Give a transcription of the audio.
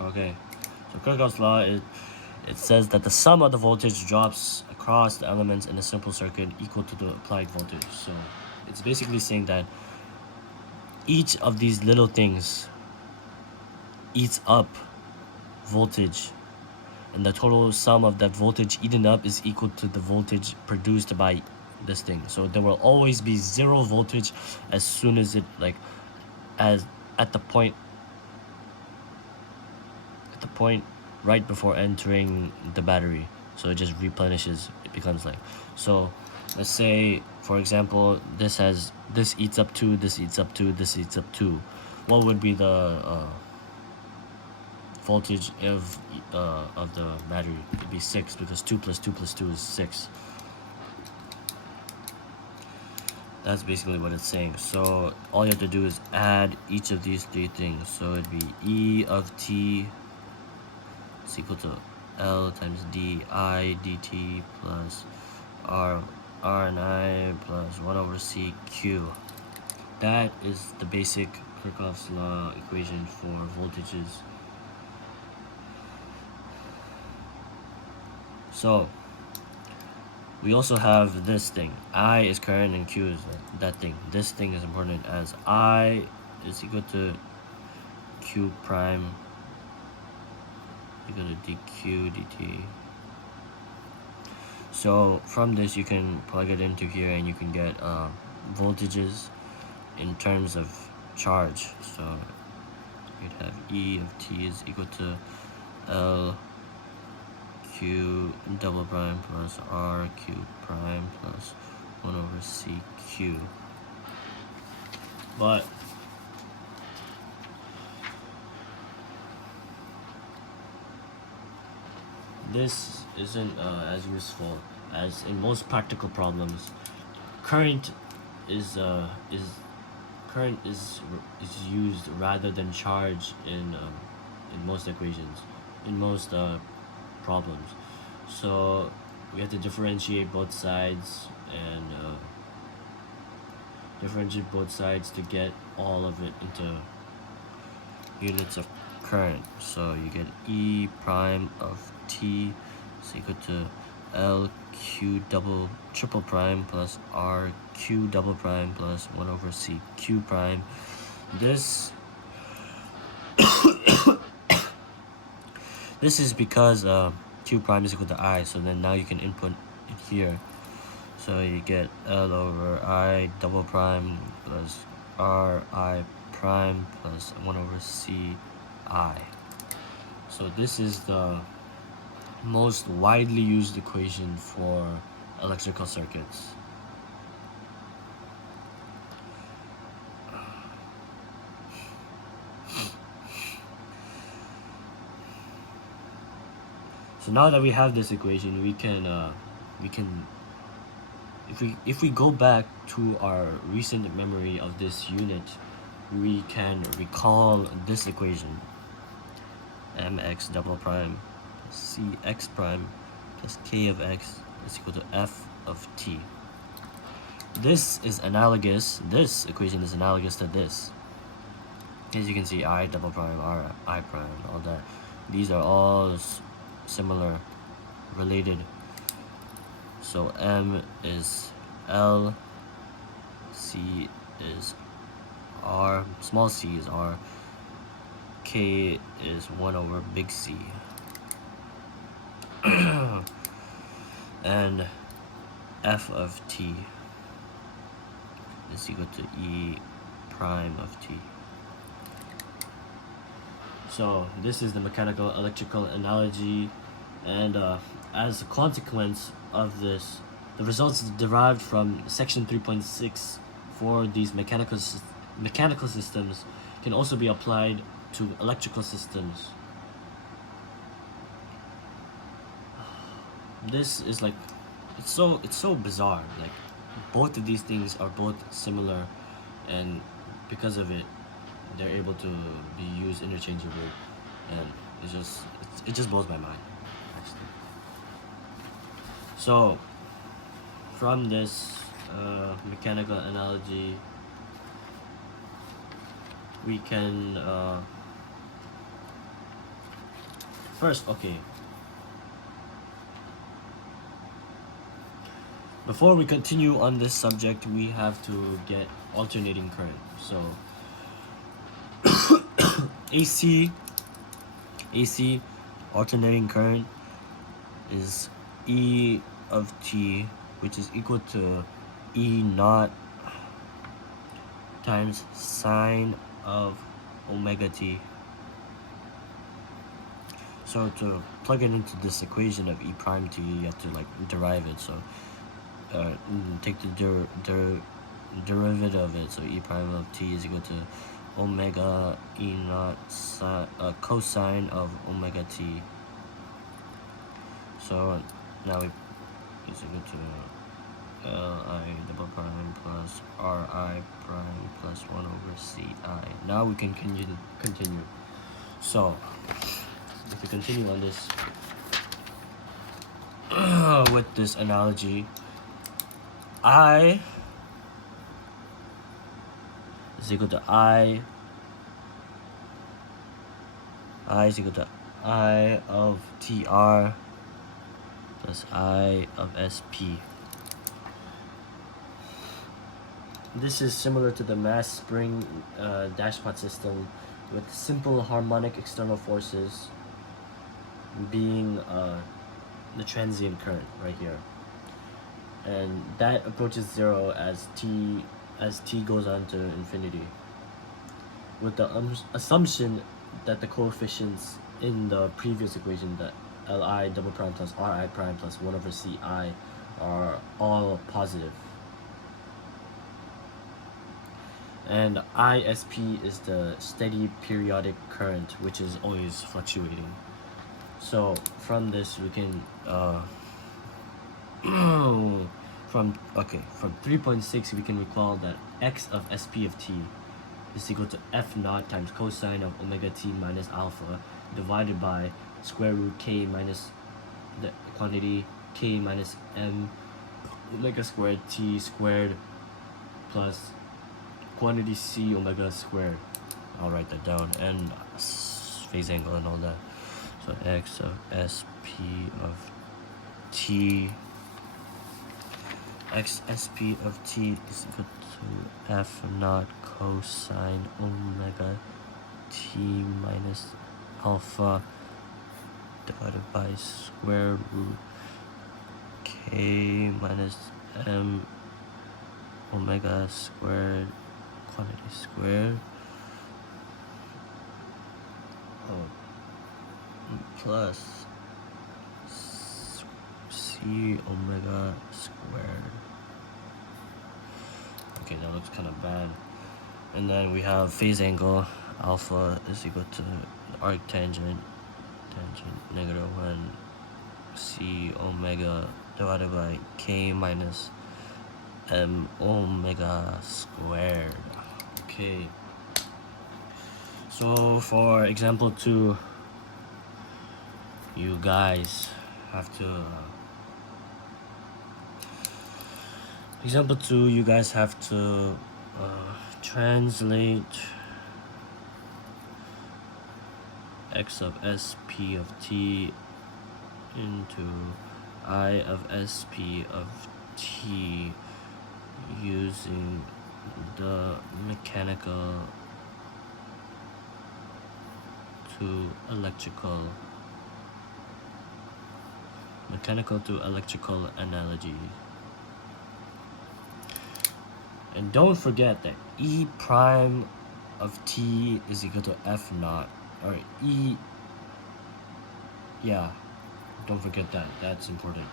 Okay, so Kirchhoff's law, it says that the sum of the voltage drops across the elements in a simple circuit equal to the applied voltage. So it's basically saying that each of these little things eats up voltage, and the total sum of that voltage eaten up is equal to the voltage produced by this thing. So there will always be zero voltage as soon as it, like, as at the point right before entering the battery. So it just replenishes. It becomes like, so let's say, for example, this eats up 2, this eats up 2, this eats up 2. What would be the voltage of the battery? It'd be 6, because 2 plus 2 plus 2 is 6. That's basically what it's saying. So all you have to do is add each of these three things. So it'd be E of t is equal to L times di dt plus R and I plus 1 over C Q. That is the basic Kirchhoff's law equation for voltages. So we also have this thing. I is current and Q is that thing. This thing is important, as I is equal to Q prime equal to dq dt. So from this you can plug it into here and you can get voltages in terms of charge. So you'd have E of t is equal to L Q double prime plus R Q prime plus 1 over C Q. But this isn't as useful as in most practical problems. Current is used rather than charge in most equations, in most problems. So we have to differentiate both sides and to get all of it into units of current. So you get E prime of t is equal to L Q triple prime plus R Q double prime plus 1 over C Q prime. This is because Q prime is equal to I, so then now you can input it here. So you get L over I double prime plus R I prime plus 1 over C I. So this is the most widely used equation for electrical circuits. So now that we have this equation, we can if we go back to our recent memory of this unit, we can recall this equation: mx double prime plus cx prime plus k of x is equal to f of t. This equation is analogous to this. As you can see, I double prime, R I prime, all that. These are all similar, related. So M is L, C is R, small c is R, K is 1 over big C. And F of t is equal to E prime of t. So this is the mechanical electrical analogy, and as a consequence of this, the results derived from section 3.6 for these mechanical systems can also be applied to electrical systems. This is like, it's so bizarre. Like, both of these things are both similar, and because of it, they're able to be used interchangeably, and it just blows my mind, actually. So from this mechanical analogy, we can first, okay. Before we continue on this subject, we have to get alternating current. So AC alternating current is E of t, which is equal to E naught times sine of omega t. So to plug it into this equation of E prime t, you have to like derive it. So take the derivative of it. So E prime of t is equal to omega E naught cosine of omega t. So now it is equal to Li double prime plus Ri prime plus 1 over Ci. Now we can continue. So if we continue on this with this analogy, I is equal to I is equal to I of TR plus I of SP. This is similar to the mass spring dashpot system with simple harmonic external forces being the transient current right here, and that approaches zero as t goes on to infinity, with the assumption that the coefficients in the previous equation, that Li double prime plus Ri prime plus 1 over Ci, are all positive. And ISP is the steady periodic current, which is always fluctuating. So from this we can from 3.6 we can recall that x of SP of t is equal to F naught times cosine of omega t minus alpha divided by square root k minus the quantity k minus m omega squared t squared plus quantity c omega squared. I'll write that down, and phase angle and all that. So x of SP of t, x SP of t is equal to F naught cosine omega t minus alpha divided by square root k minus m omega squared quantity squared plus c omega squared. Okay, that looks kind of bad. And then we have phase angle alpha is equal to arc tangent -1 c omega divided by k minus m omega squared. Okay, so for example 2, you guys have to translate x of SP of t into I of SP of t using the mechanical to electrical analogy. And don't forget that E prime of t is equal to F naught, or E, yeah, don't forget that, that's important.